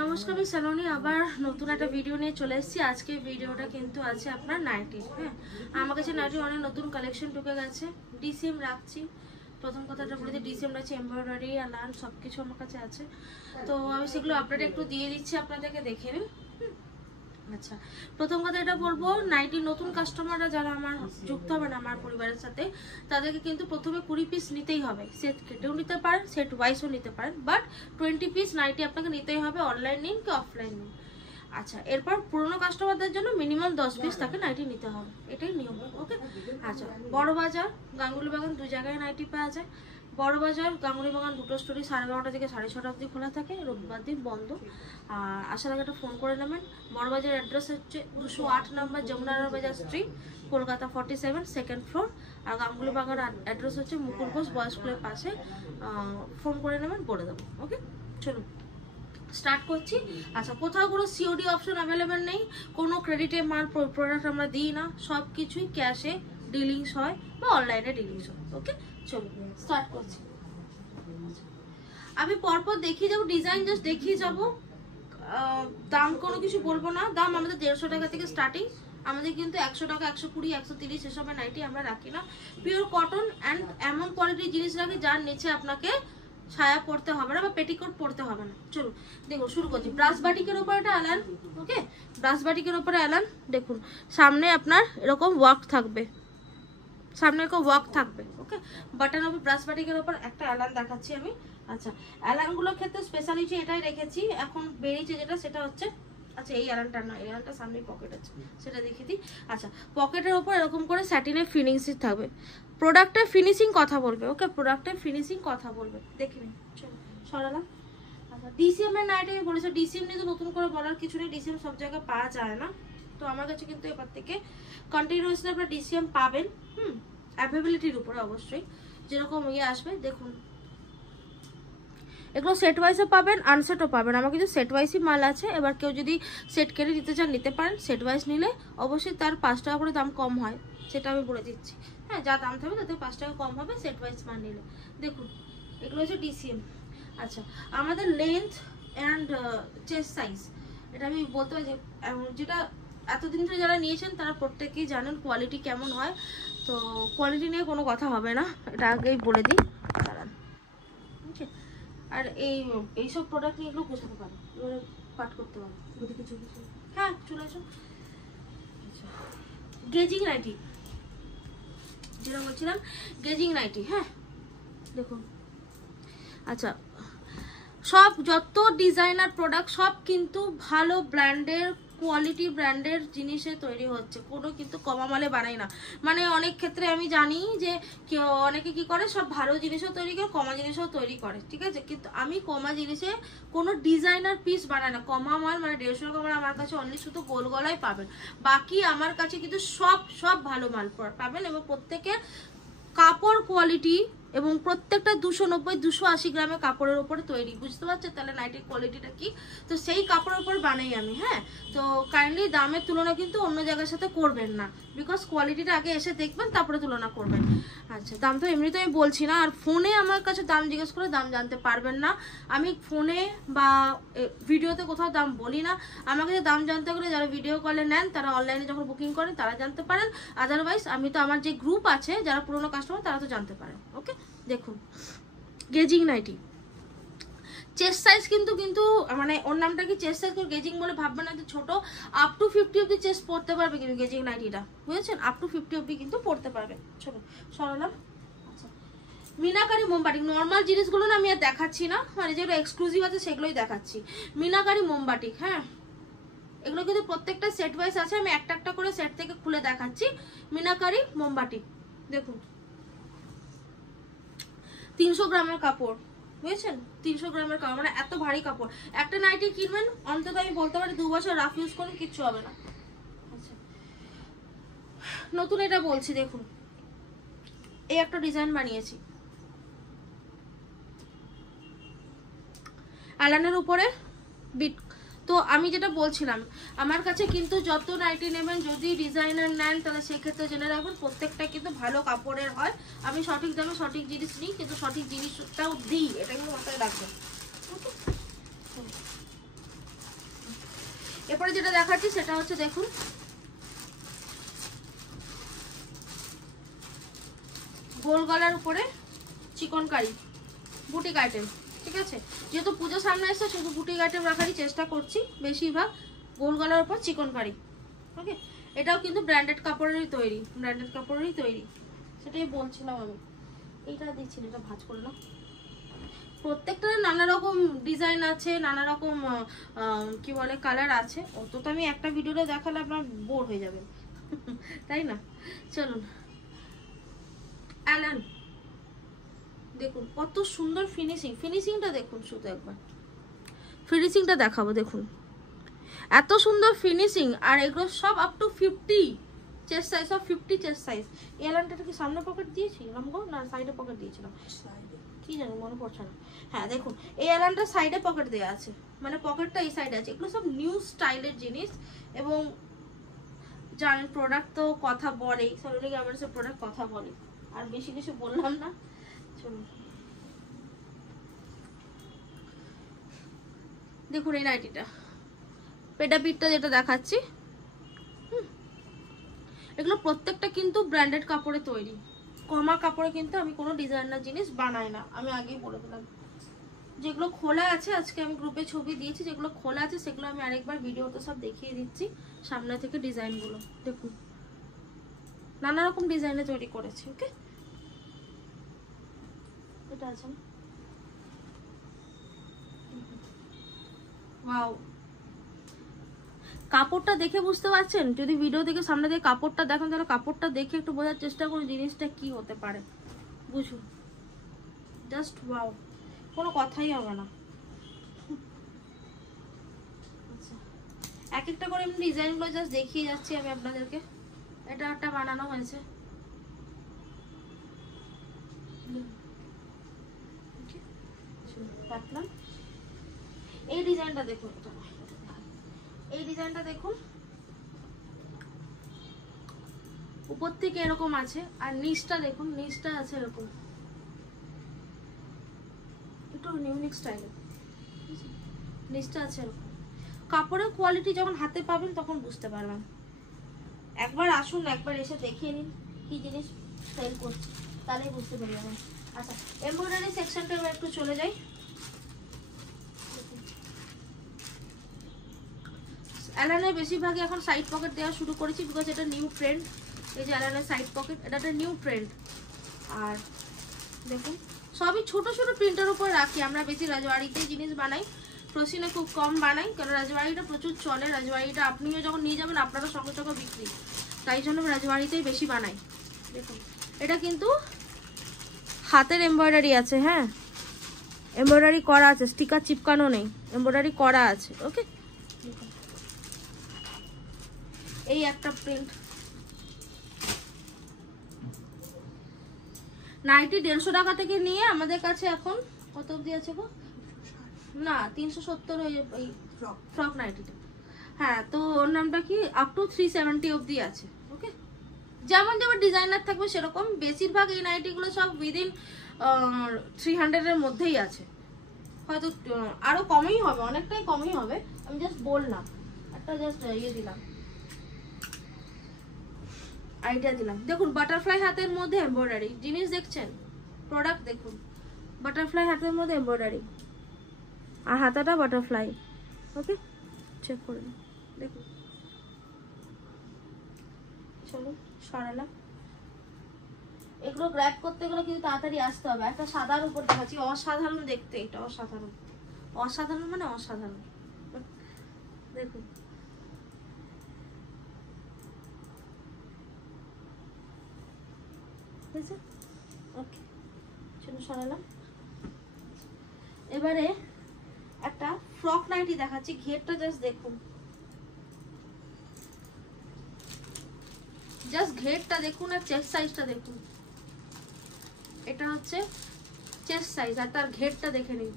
নমস্কার, আমি সালোনি আবার নতুন একটা ভিডিও নিয়ে চলে এসেছি। আজকে ভিডিওটা কিন্তু আছে আপনার নাইটি। হ্যাঁ, আমার কাছে নাইটি অনেক নতুন কালেকশন ঢুকে গেছে। ডিসিএম রাখছি, প্রথম কথাটা বলে দিই, ডিসিএম রাখছি, এমব্রয়ডারি আর লাল সব কিছু আমার কাছে আছে। তো আমি সেগুলো আপডেট একটু দিয়ে দিচ্ছি, আপনাদেরকে দেখে নিন। আচ্ছা, প্রথম কথা এটা বলবো, নাইটি নতুন কাস্টমাররা যারা আমার যুক্ত হবেন আমার পরিবারের সাথে, তাদেরকে কিন্তু প্রথমে 20 পিস নিতেই হবে। সেট কেটেও নিতে পারেন, সেট ওয়াইজও নিতে পারেন, বাট 20 পিস নাইটি আপনাকে নিতেই হবে, অনলাইন নিন কি অফলাইন নিন। আচ্ছা, এরপর পুরনো কাস্টমারদের জন্য মিনিমাম 10 পিস তাকে নাইটি নিতে হবে, এটাই নিয়ম। ওকে। আচ্ছা, বড় বাজার, গাঙ্গুলি বাগান, দু জায়গায় নাইটি পাওয়া যায়। বড় বাজার, গাঙ্গুলি বাগান দুটো স্টোরি 12:30 থেকে 6:30 অবধি খোলা থাকে, রবিবার দিন বন্ধ। আর আসার আগে একটা ফোন করে নেবেন। বড় বাজার অ্যাড্রেস হচ্ছে 208 নম্বর যমুনা বাজার স্ট্রিট, কলকাতা 47, সেকেন্ড ফ্লোর। আর গাঙ্গুলি বাগান অ্যাড্রেস হচ্ছে মুকুল ঘোষ বয়েজ স্কুলের পাশে। ফোন করে নেবেন, বলে দেবো। ওকে, চলুন স্টার্ট করছি। আচ্ছা, কোথাও কোনো সিওডি অপশন অ্যাভেলেবেল নেই, কোনো ক্রেডিটে মাল প্রোডাক্ট আমরা দিই না, সব কিছুই ক্যাশে ডিলিংস হয় বা অনলাইনে ডিলিংস হয়। ওকে, চলুন স্টার্ট করছি। আমি পরপর দেখিয়ে যাবো, ডিজাইন জাস্ট দেখিয়ে যাবো, দাম কোনো কিছু বলবো না। দাম আমাদের 150 টাকা থেকে স্টার্টিং। আমাদের কিন্তু 100 টাকা, 120, 130 এসবের নাইটি আমরা রাখি না। পিওর কটন অ্যান্ড এমন কোয়ালিটির জিনিস রাখি যার নিচে আপনাকে ছায়া পড়তে হবে না বা পেটিকোট পড়তে হবে না। চলুন দেখুন, শুরু করছি। ব্রাশ বাটিকের ওপর এটা অ্যালান। ওকে, ব্রাশ বাটিকের ওপরে অ্যালান। দেখুন সামনে আপনার এরকম ওয়ার্ক থাকবে, সামনে এরকম ওয়ার্ক থাকবে। ওকে, বাটন হবে ব্রাশ বাটিকের ওপর একটা অ্যালান দেখাচ্ছি আমি। আচ্ছা, অ্যালানগুলোর ক্ষেত্রে স্পেশালিটি এটাই রেখেছি, এখন বেরিয়েছে যেটা সেটা হচ্ছে, আচ্ছা এই অ্যালানটা না, এই অ্যালানটা সামনে পকেট আছে, সেটা দেখিয়ে দিই। আচ্ছা, পকেটের ওপর এরকম করে স্যাটিনের ফিনিশিং থাকবে, প্রোডাক্টের ফিনিশিং কথা বলবে। ওকে, প্রোডাক্টের ফিনিশিং কথা বলবে, দেখে নিন। চলো সরালাম। আচ্ছা, ডিসিএম এর নাইটি আমি বলেছি, ডিসিএম নিয়ে তো নতুন করে বলার কিছু নেই, ডিসিএম সব জায়গায় পাওয়া যায় না। তো আমার কাছে কিন্তু এবার থেকে কন্টিনিউয়াসলি আপনারা ডিসিএম পাবেন। অ্যাভেবিলিটির উপরে অবশ্যই, যেরকম ইয়ে আসবে। দেখুন এগুলো সেট ওয়াইজও পাবেন, আনসেটও পাবেন। আমার কিছু সেট ওয়াইজই মাল আছে। এবার কেউ যদি সেট কেটে নিতে চান নিতে পারেন, সেট ওয়াইজ নিলে অবশ্যই তার 5 টাকা করে দাম কম হয়, সেটা আমি বলে দিচ্ছি। হ্যাঁ, যা দাম থাকবে তাতে 5 টাকা কম হবে সেট ওয়াইজ মাল নিলে। দেখুন এগুলো হচ্ছে ডিসিএম। আচ্ছা, আমাদের লেন্থ অ্যান্ড চেস্ট সাইজ, এটা আমি বলতে পারি যেটা এতদিন ধরে যারা নিয়েছেন তারা প্রত্যেকেই জানেন কোয়ালিটি কেমন হয়। তো কোয়ালিটি নিয়ে কোনো কথা হবে না, এটা আগেই বলে দিই। দাঁড়ান, ওকে। আর এইসব প্রোডাক্ট নিয়ে এগুলো গোছাতে পারে, এবারে পাঠ করতে পারে যদি কিছু কিছু। হ্যাঁ, চলে আসুন। গেজিং নাইটি, যেটা বলছিলাম, গেজিং নাইটি। হ্যাঁ দেখুন, আচ্ছা সব যত ডিজাইনার প্রোডাক্ট সব কিন্তু ভালো ব্র্যান্ডের, কোয়ালিটি ব্র্যান্ডের জিনিসে তৈরি হচ্ছে, কোনো কিন্তু কমা মালে বানাই না। মানে অনেক ক্ষেত্রে আমি জানি যে কেউ অনেকে কি করে, সব ভালো জিনিসও তৈরি করে কমা জিনিসও তৈরি করে, ঠিক আছে, কিন্তু আমি কমা জিনিসে কোনো ডিজাইনার পিস বানাই না। কমা মাল মানে 150 টাকা মাল আমার কাছে অনলি শুধু গোল গলায় পাবেন, বাকি আমার কাছে কিন্তু সব ভালো মাল পাবেন। এবং প্রত্যেকের কাপড় কোয়ালিটি এবং প্রত্যেকটা 290, 280 গ্রামের কাপড়ের উপরে তৈরি, বুঝতে পারছেন তাহলে নাইটির কোয়ালিটিটা কি। তো সেই কাপড়ের উপর বানাই আমি। হ্যাঁ, তো কাইন্ডলি দামের তুলনা কিন্তু অন্য জায়গার সাথে করবেন না, বিকজ কোয়ালিটিটা আগে এসে দেখবেন তারপরে তুলনা করবেন। আচ্ছা, দাম তো এমনিতে আমি বলছি না, আর ফোনে আমার কাছে দাম জিজ্ঞেস করে দাম জানতে পারবেন না। আমি ফোনে বা ভিডিওতে কোথাও দাম বলি না। আমার কাছে দাম জানতে গেলে যারা ভিডিও কলে নেন তারা অনলাইনে যখন বুকিং করেন তারা জানতে পারেন, আদারওয়াইজ আমি তো আমার যে গ্রুপ আছে যারা পুরোনো কাস্টমার তারা তো জানতে পারেন। ওকে, দেখুন গেজিং নাইটি, চেস্ট সাইজ কিন্তু মানে ওর নামটা কি চেস্ট সাইজ, গেজিং বলে ভাববেন না যে ছোট, আপ টু 50 অব্দি চেস্ট পড়তে পারবে কিন্তু গেজিং নাইটিটা, বুঝেছেন, আপ টু 50 অব্দি কিন্তু পড়তে পারবে। ছোট সরালাম। আচ্ছা, মিনাকারি মোমবাটিক, নর্মাল জিনিসগুলো না আমি আর দেখাচ্ছি না, মানে যেগুলো এক্সক্লুসিভ আছে সেগুলোই দেখাচ্ছি। মিনাকারি মোমবাটিক, হ্যাঁ এগুলো কিন্তু প্রত্যেকটা সেট ওয়াইজ আছে, আমি একটা একটা করে সেট থেকে খুলে দেখাচ্ছি। মিনাকারি মোমবাটিক দেখুন, 300 গ্রামের কাপড়, বুঝেছেন, 300 গ্রামের কাপড়, মানে এত ভারী কাপড়। একটা নাইটি কিনবেন অন্তত আমি বলতে পারি 2 বছর রাফ ইউজ করুন, কিচ্ছু হবে না। আচ্ছা, নতুন এটা বলছি, দেখুন এই একটা ডিজাইন বানিয়েছি অ্যালানের উপরে বিট। তো আমি যেটা বলছিলাম, আমার কাছে কিন্তু যত নাইটি নেবেন যদি ডিজাইনার নেন তাহলে সেক্ষেত্রে জেনে রাখবেন প্রত্যেকটা কিন্তু ভালো কাপড়ের হয়। আমি সঠিক দামে সঠিক জিনিস নিই, কিন্তু সঠিক জিনিসটাও দিই, এটা কিন্তু মাথায় রাখবেন। এরপরে যেটা দেখাচ্ছি সেটা হচ্ছে দেখুন গোল গলার উপরে চিকনকারি বুটিক আইটেম, ঠিক আছে? যেহেতু পুজো সামনে এসে শুধু বুটিক আইটেম রাখারই চেষ্টা করছি, বেশিরভাগ গোল গলার উপর চিকনকারি। ওকে, এটাও কিন্তু ব্র্যান্ডেড কাপড়েরই তৈরি, ব্র্যান্ডেড কাপড়েরই তৈরি, সেটাই বলছিলাম আমি। এইটা দিচ্ছি, এটা ভাঁজ করে নাও। প্রত্যেকটার নানা রকম ডিজাইন আছে, নানা রকম কি বলে কালার আছে, অত তো আমি একটা ভিডিওতে দেখালে আপনার বোর হয়ে যাবেন তাই না? চলুন, অ্যালান দেখুন কত সুন্দর ফিনিশিং, ফিনিশিংটা দেখুন, শুধু একবার ফিনিশিংটা দেখাবো, দেখুন এত সুন্দর ফিনিশিং। আর এগুলো সব আপ টু 50 চেস্ট সাইজ, সব 50 চেস্ট সাইজ। এলানটা কি সামনে পকেট দিয়েছি রামগো, না সাইডে পকেট দিয়েছিলাম, কি জানি মনে পড়ছে না। হ্যাঁ দেখুন, এই এলানটা সাইডে পকেট দেওয়া আছে, মানে পকেটটা এই সাইডে আছে। এগুলো সব নিউ স্টাইলের জিনিস, এবং জানেন প্রোডাক্ট তো কথা বলেই, সরোনি গার্মেন্টসের প্রোডাক্ট কথা বলে, আর বেশি কিছু বললাম না। চলুন দেখুন এই নাইটিটা, পেটাপিটটা যেটা দেখাচ্ছি, এগুলো প্রত্যেকটা কিন্তু ব্র্যান্ডেড কাপড়ে তৈরি, কমা কাপড়ে কিন্তু আমি কোনো ডিজাইনার জিনিস বানাই না, আমি আগেই বলে দিলাম। যেগুলো খোলা আছে, আজকে আমি গ্রুপে ছবি দিয়েছি, যেগুলো খোলা আছে সেগুলো আমি আরেকবার ভিডিওতে সব দেখিয়ে দিচ্ছি সামনে থেকে। ডিজাইনগুলো দেখুন, নানা রকম ডিজাইনে তৈরি করেছি। ওকে, এটা আছে, ওয়াও, কাপড়টা দেখে বুঝতে পারছেন? যদি ভিডিও দেখে সামনে দিয়ে কাপড়টা দেখেন, তাহলে কাপড়টা দেখে একটু বোঝার চেষ্টা করুন জিনিসটা কি হতে পারে, বুঝুন। জাস্ট ওয়াও, কোনো কথাই হবে না। আচ্ছা, এক একটা করে এমনি ডিজাইনগুলো জাস্ট দেখিয়ে যাচ্ছি আমি আপনাদেরকে। এটা একটা বানানো হয়েছে, রাখলাম। এই ডিজাইনটা দেখুন, এই ডিজাইনটা দেখুন, উপর থেকে এরকম আছে, আর নিচটা দেখুন, নিচটা আছে এরকম একটু ইউনিক স্টাইলে, নিচটা আছে এরকম। কাপড়ের কোয়ালিটি যখন হাতে পাবেন তখন বুঝতে পারবেন। একবার আসুন, একবার এসে দেখিয়ে নিন কি জিনিস সেল করছে, তাহলেই বুঝতে পেরে যাবেন। আচ্ছা, এমব্রয়ডারি সেকশনটা এবার একটু চলে যাই। অ্যালানের বেশিরভাগই এখন সাইড পকেট দেওয়া শুরু করেছি, বিকজ এটা নিউ ট্রেন্ড। এই যে অ্যালানের সাইড পকেট, এটা একটা নিউ ট্রেন্ড। আর দেখুন সবই ছোট ছোট প্রিন্টের উপর রাখি। আমরা বেশি রাজবাড়িতেই জিনিস বানাই, প্রসিনে খুব কম বানাই, কারণ রাজবাড়িটা প্রচুর চলে। রাজবাড়িটা আপনিও যখন নিয়ে যাবেন আপনারা সঙ্গে সঙ্গে বিক্রি, তাই জন্য রাজবাড়িতেই বেশি বানাই। দেখুন এটা কিন্তু হাতের এমব্রয়ডারি আছে, হ্যাঁ এমব্রয়ডারি করা আছে, স্টিকার চিপকানো নেই, এমব্রয়ডারি করা আছে। ওকে, এই একটা প্রিন্ট। নাইটি 150 টাকা থেকে নিয়ে আমাদের কাছে এখন কত অবধি আছে গো? না 370 এই ফ্রক নাইটিটা। হ্যাঁ, তো ওর নামটা কি, আপ টু 370 অবধি আছে। ওকে, যেমন যেমন ডিজাইনার থাকবে সেরকম। বেশিরভাগ এই নাইটিগুলো সব উইদিন 300 এর মধ্যেই আছে, হয়তো আরো কমই হবে, অনেকটাই কমই হবে। আমি জাস্ট বললাম, একটা জাস্ট ইয়ে দিলাম, আইডিয়া দিলাম। দেখুন বাটারফ্লাই হাতের মধ্যে এমব্রয়ডারি জিনিস দেখছেন, প্রোডাক্ট দেখুন, বাটারফ্লাই হাতের মধ্যে এমব্রয়ডারি, আর হাতাটা বাটারফ্লাই। ওকে, চেক করে নিন, দেখুন। চলো সরালাম। এগুলো গ্র্যাব করতে গেলে কিন্তু তাড়াতাড়ি আসতে হবে। একটা সাদার উপর দেখাচ্ছি, অসাধারণ দেখতে, এটা অসাধারণ, অসাধারণ মানে অসাধারণ। দেখুন ওকে, চলো সরালাম। এবারে একটা ফ্রক নাইটি দেখাচ্ছি, ঘেরটা জাস্ট দেখুন, জাস্ট ঘেরটা দেখুন আর চেস্ট সাইজটা দেখুন। এটা হচ্ছে চেস্ট সাইজ, আর তার ঘেরটা দেখে নিন।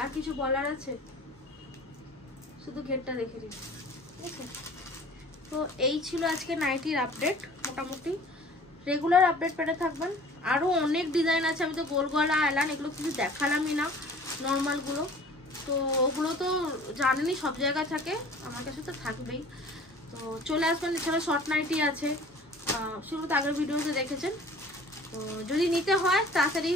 আর কিছু বলার আছে? শুধু ঘেরটা দেখে নিন। ঠিক আছে, তো এই ছিল আজকে নাইটির আপডেট। মোটামুটি রেগুলার আপডেট পেতে থাকবেন। আরও অনেক ডিজাইন আছে, আমি তো গোল গলা এলান এগুলো কিছু দেখালামই না, নর্মালগুলো। তো ওগুলো তো জানেনই সব জায়গায় থাকে, আমার কাছে তো থাকবেই। তো চলে আসবেন। এছাড়া শর্ট নাইটি আছে, সেগুলো তো আগের ভিডিওতে দেখেছেন। তো যদি নিতে হয় তাড়াতাড়ি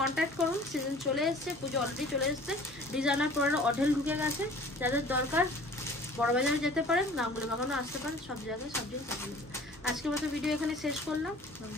কন্ট্যাক্ট করুন, সিজন চলে এসছে, পুজো অলরেডি চলে এসছে, ডিজাইনার পরের অঢেল ঢুকে গেছে। যাদের দরকার বড়বাজারে যেতে পারেন, গাঙ্গুলি বাগানও আসতে পারেন, সব জায়গায় সব জিনিস। আজকের মতো ভিডিও এখানে শেষ করলাম।